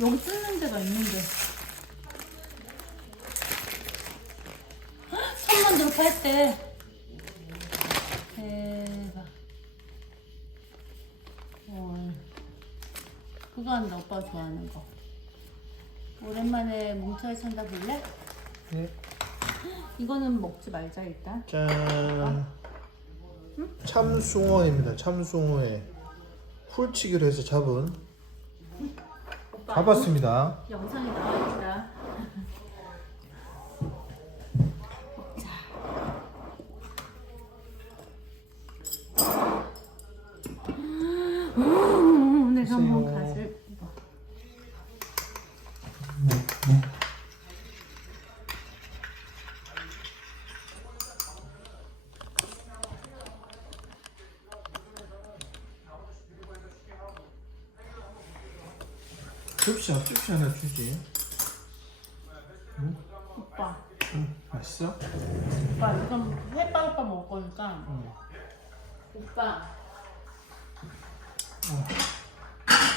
여기 뜯는 데가 있는데. 손만 들고 했대. 대박. 헐. 그거 한다, 오빠 좋아하는 거. 오랜만에 뭉쳐에 산다 볼래? 네. 이거는 먹지 말자 일단. 짠 참숭어회입니다 참숭어회 훌치기로 해서 잡은 잡았습니다. 영상에 나와 있다. 음, 내가 한번 보세요. 가실. 접시 앞 접시 하나 주지 오빠, 응 맛있어? 오빠 이건 햇반 오빠 먹을 거니까. 응. 오빠.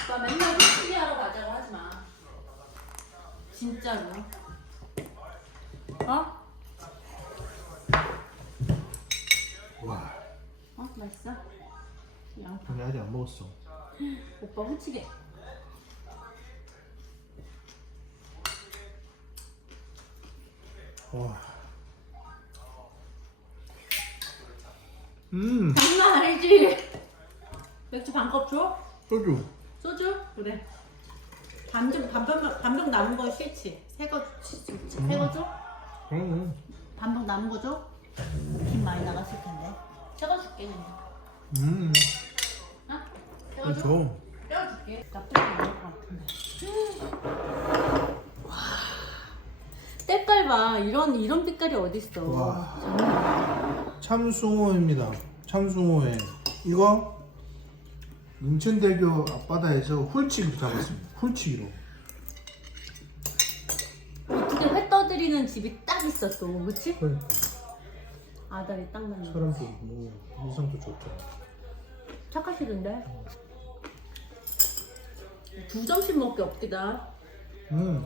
오빠 맨날 홀치기 하러 가자고 하지 마. 진짜로. 어? 와 어? 맛있어? 양파. 근데 아직 안 먹었어 오빠 홀치기. 와 음, 장난 아니지? 맥주 반컵 줘? 소주. 소주? 그래. 반병, 반병, 반병 남은 거 싫지? 새거? 새거 줘? 음, 반병 남은 거 줘? 김 많이 나갔을 텐데. 새거 줄게, 그냥. 음, 어? 새거 줘? 줘. 떼어줄게. 나쁘지 않을 것 같은데. 와. 때깔 봐. 이런, 이런 빛깔이 어딨어. 와. 참숭어입니다. 참숭어회. 이거 인천대교 앞바다에서 훌치기로 잡았습니다. 훌치기로. 어떻게 회 떠드리는 집이 딱 있었어. 그치? 그러니까 아다리 딱 맞네. 사람도 뭐 인상도 좋고. 착하시던데? 두 점씩 먹기 없기다. 음,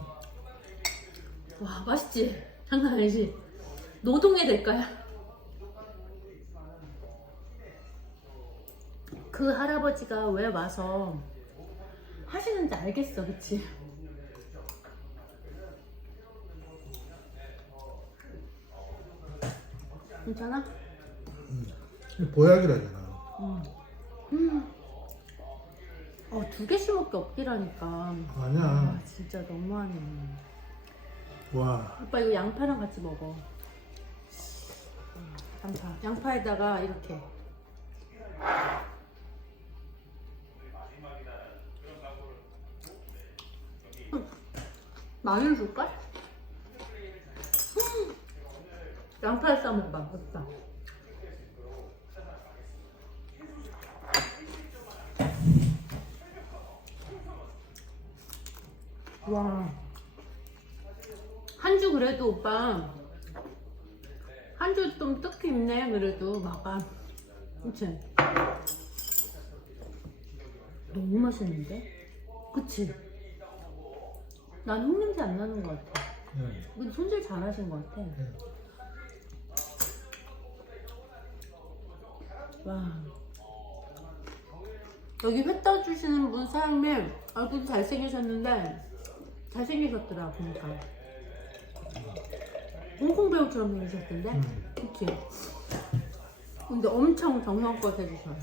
와, 맛있지? 장난 아니지? 노동의 대가야. 그 할아버지가 왜 와서 하시는지 알겠어, 그치? 괜찮아? 보약이라잖아. 어, 두 개씩 먹기 없기라니까. 아니야. 아, 진짜 너무하네. 와, 오빠 이거 양파랑 같이 먹어. 양파. 양파에다가 이렇게. 음, 마늘 줄까? 음, 양파에 싸 먹어봐. 맛있다. 와. 그래도 오빠 한주좀 뜻깊 있네 그래도 막아 그치? 너무 맛있는데? 그치? 난 흙냄새 안 나는 것 같아. 음, 근데 손질 잘 하신 것 같아. 와. 여기 회 떠주시는 분 사장님 얼굴도 잘생기셨는데 잘생기셨더라 보니까 홍콩 배우처럼 생기셨던데 음. 그치? 근데 엄청 정성껏 해주셔요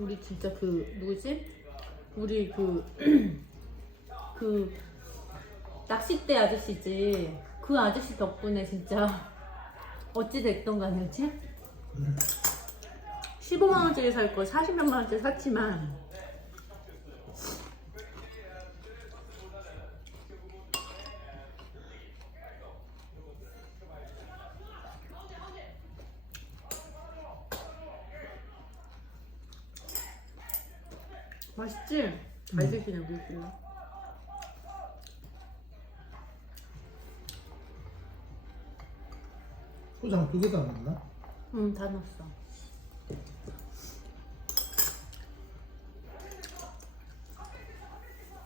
우리 진짜 그 누구지? 우리 그 그 낚싯대 아저씨지 그 아저씨 덕분에 진짜 어찌 됐던 간에 그치? 15만 원짜리 살 거 40몇만 원짜리 샀지만 맛있지? 우리 집. 포장 두개다 넣나? 응, 다 넣었어.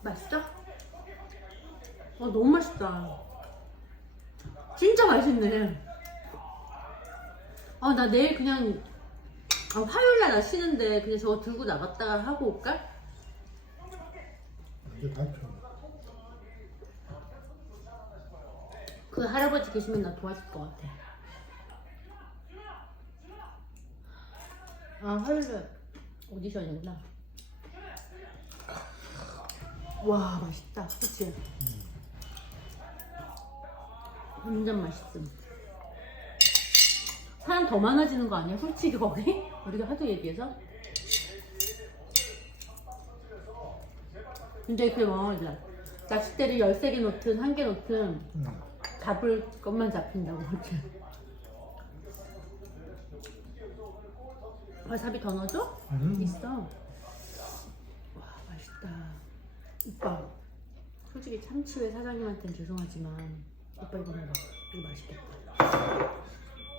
맛있어? 어, 너무 맛있다. 진짜 맛있네. 아, 나 내일 그냥, 아, 화요일 날 나 쉬는데 그냥 저거 들고 나갔다가 하고 올까? 이제 다쳐. 그 할아버지 계시면 나 도와줄 것 같아. 아, 화요일에 오디션이구나. 와, 맛있다. 그치? 완전 맛있음. 사람 더 많아지는 거 아니야? 솔직히 거기? 우리가 하도 얘기해서? 근데 그 뭐, 이제 낚싯대를 13개 놓든 1개 놓든 응. 잡을 것만 잡힌다고 이렇게. 와사비 더 넣어줘? 음. 있어. 와 맛있다. 오빠 솔직히 참치회 사장님한테는 죄송하지만 오빠 이거 먹어. 이거 맛있겠다.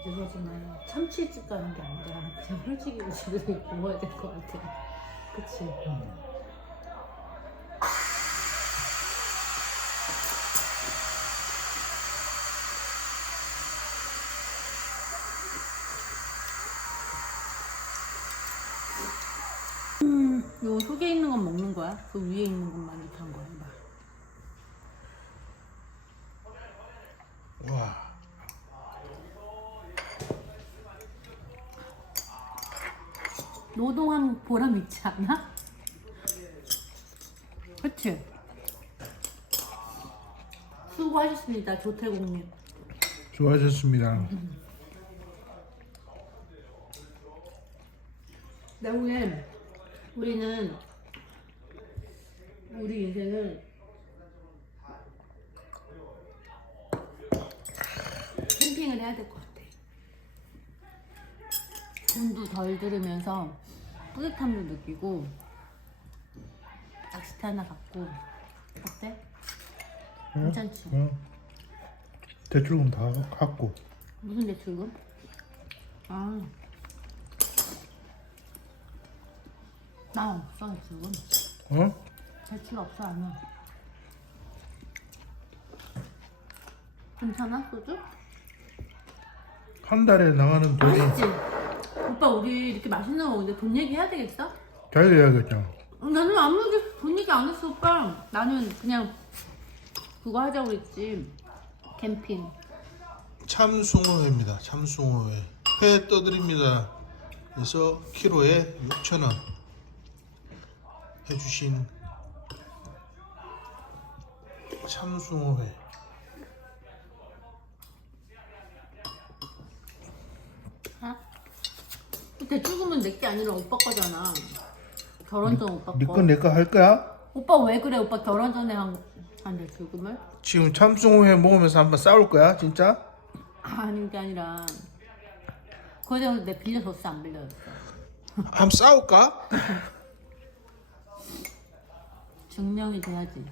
죄송하지만 참치집 가는 게 아니라 그냥 솔직히 집에서 먹어야 될 것 같아. 그치? 속에 있는 건 먹는 거야? 그 위에 있는 것만 이렇게 한 거야? 막. 와. 노동한 보람 있지 않아? 그치? 수고하셨습니다 조태공님 좋아졌습니다. 나중에 우리는 우리 인생을 캠핑을 해야 될 것 같아 돈도 덜 들으면서 뿌듯함도 느끼고 낚싯대 하나 갖고 어때? 괜찮지? 어. 대출금 다 갖고. 무슨 대출금? 아. 나 없어, 대출금. 어? 대출 없어, 안 와. 괜찮아, 소주? 한 달에 나가는 돈이 맛있지? 오빠, 우리 이렇게 맛있는 거 먹는데 돈 얘기 해야 되겠어? 잘 돼야겠죠. 어, 나는 아무 얘기, 돈 얘기 안 했어, 오빠. 나는 그냥 그거 하자고 그랬지. 캠핑. 참숭어회입니다. 참숭어회. 회 떠드립니다. 그래서 키로에 6,000원 해주신 참숭어회. 어? 대출금은 내게 아니라 오빠 거잖아. 결혼 전 오빠 거. 니꺼 내꺼 할 거야? 오빠 왜 그래? 오빠 결혼 전에 한, 한 대출금을? 지금 참숭어회 먹으면서 한번 싸울 거야, 진짜? 아닌 게 아니라 그거 전에 내 빌려줬어 안 빌려줬어? 한번 싸울까? 증명이 돼야지.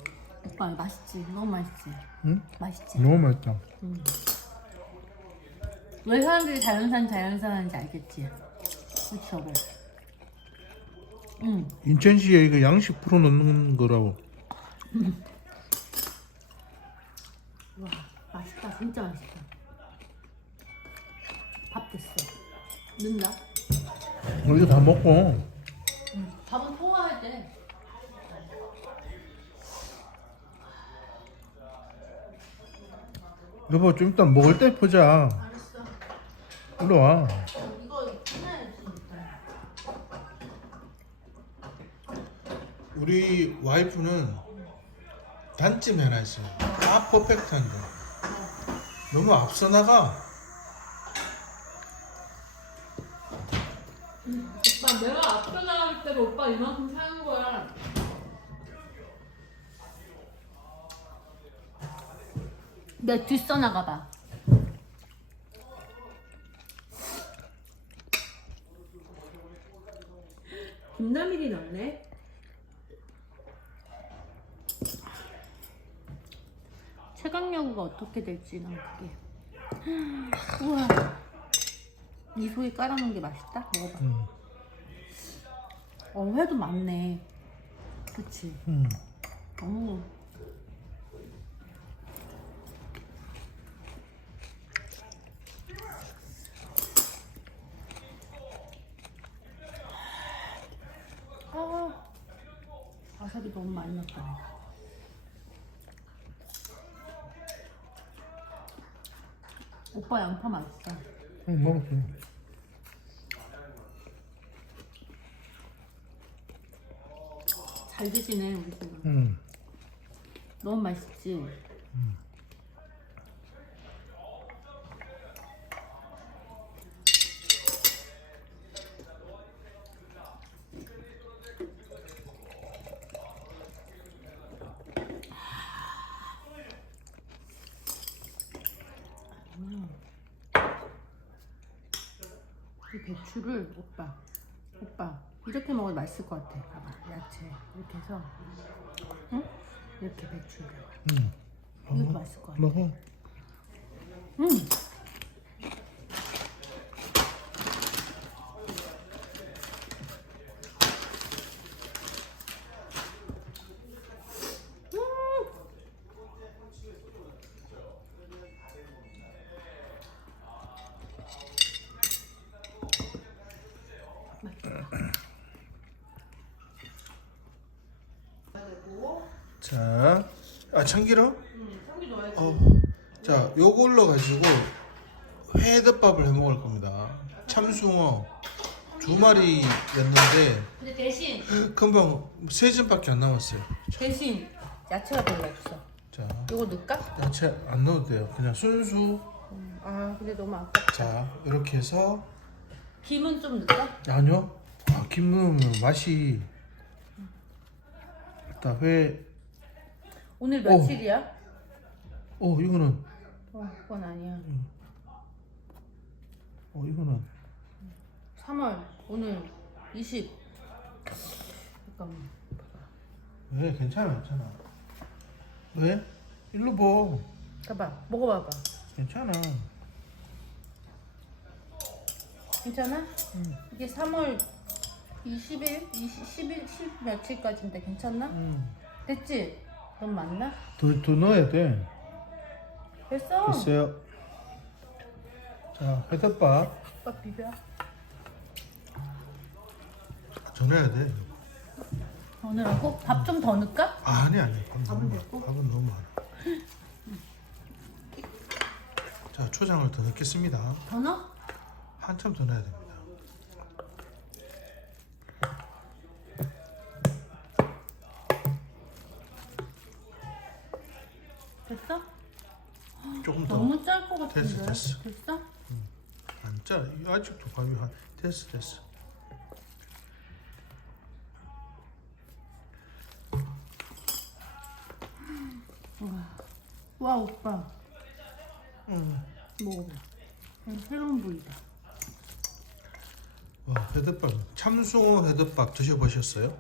오빠 맛있지? 너무 맛있지? 응? 맛있지? 너무 맛있다. 왜 사람들이 자연산 자연산 하는지 알겠지? 그치 여보? 응 인천시에 이거 양식 풀어 놓는 거라고. 와 맛있다 진짜 맛있다 밥 됐어 넣는다? 이거 다 먹고. 밥은 통화해야 돼 여보 좀 이따 먹을 때 보자. 알았어 이리 와. 이거 일단 우리 와이프는 단점이 하나 있어요. 다 퍼펙트한데 너무 앞서 나가. 오빠 내가 앞서 나갈 때로 오빠 이만큼 사는 거야 내 뒷서 나가봐. 김나밀이 넣네. 체감여구가 어떻게 될지 난 그게. 우와. 미소에 깔아놓은 게 맛있다. 먹어봐. 음. 어 회도 많네. 그치. 음. 어. 너무 많이 넣었다. 오빠 양파 맛있어. 응, 먹었어. 잘 드시네 우리 집은. 음. 너무 맛있지. 음. 이 배추를 오빠 오빠 이렇게 먹어도 맛있을 것 같아. 봐봐 야채 이렇게 해서 응? 이렇게 배추를 음. 이것도 맛있을 것 같아. 먹어. 음. 자, 아 참기름? 참기 좋아해. 어. 자, 요걸로 가지고 회덮밥을 해 먹을 겁니다. 참숭어 두 마리였는데 근데 대신 금방 세 점밖에 안 남았어요. 대신 야채가 들어있어. 자, 이거 넣을까? 야채 안 넣어도 돼요. 그냥 순수. 아 근데 너무 아깝다. 자, 이렇게 해서 김은 좀 넣을까? 아니요. 아, 김 넣으면 맛이 일단 회. 오늘 오. 며칠이야? 어, 이거는 어 그건 아니야. 어, 이거는 3월 오늘 20. 잠깐만. 왜 괜찮아, 괜찮아. 왜? 일로 봐. 봐봐 먹어봐봐. 괜찮아. 괜찮아? 이게 3월 20일, 20, 10일, 10 며칠까지인데 괜찮나? 음. 됐지? 너무 많나? 더, 더 넣어야 돼. 됐어. 됐어요. 자, 회덮밥 오빠 비벼. 전해야 돼. 오늘 하고 밥좀 더 넣을까? 아, 아니, 아니. 밥은 됐고? 많아. 밥은 너무 많아. 자, 초장을 더 넣겠습니다. 더 넣어? 한참 더 넣어야 됩니다. 됐어? 조금 더. 너무 짤 것 같은데. 됐어, 됐어. 됐어? 안 짜. 이거 아직도 밥이 한 됐어, 됐어. 와 오빠 음. 먹어봐. 이거 새로운 부위다. 와, 회덮밥. 참숭어 회덮밥 드셔보셨어요?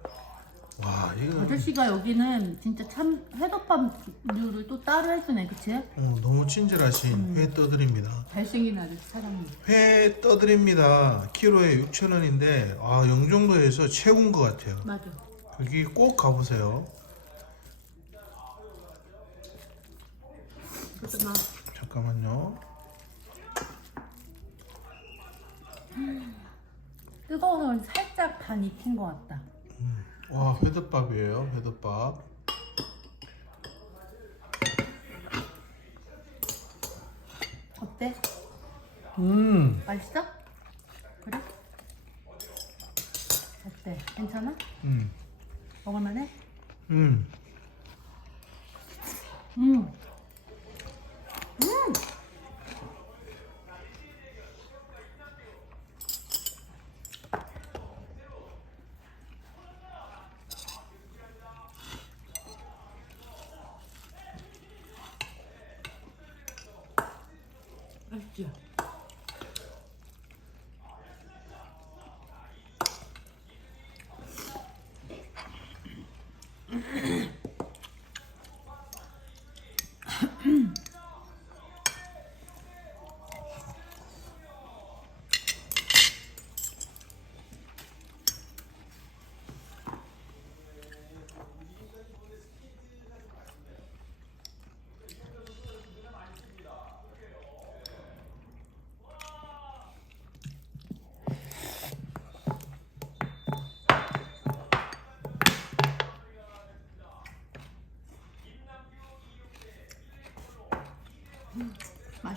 와, 이거 아저씨가 여기는 진짜 참 회덮밥류를 또 따로 해주네, 그치? 어, 너무 친절하신 회 떠드립니다. 잘생긴 아저씨 사장님. 회 떠드립니다. 키로에 6,000원인데 아 영종도에서 최고인 것 같아요. 맞아. 여기 꼭 가보세요. 나 잠깐만요. 뜨거워서 살짝 반 익힌 것 같다. 와 회덮밥이에요. 회덮밥. 어때? 음, 맛있어? 그래? 어때? 괜찮아? 음, 먹을만해? 음. 음. 맛있지?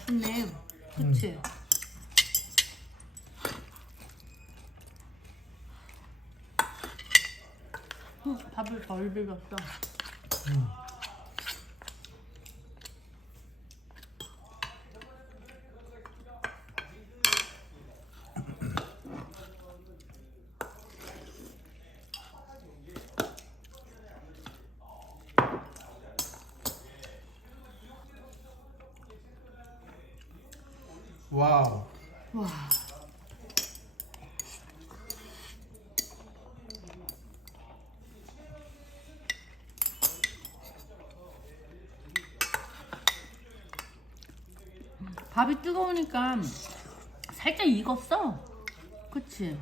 맛있네. 그치? 음, 밥을 덜 비볐어. 와우. 와. 밥이 뜨거우니까 살짝 익었어. 그치?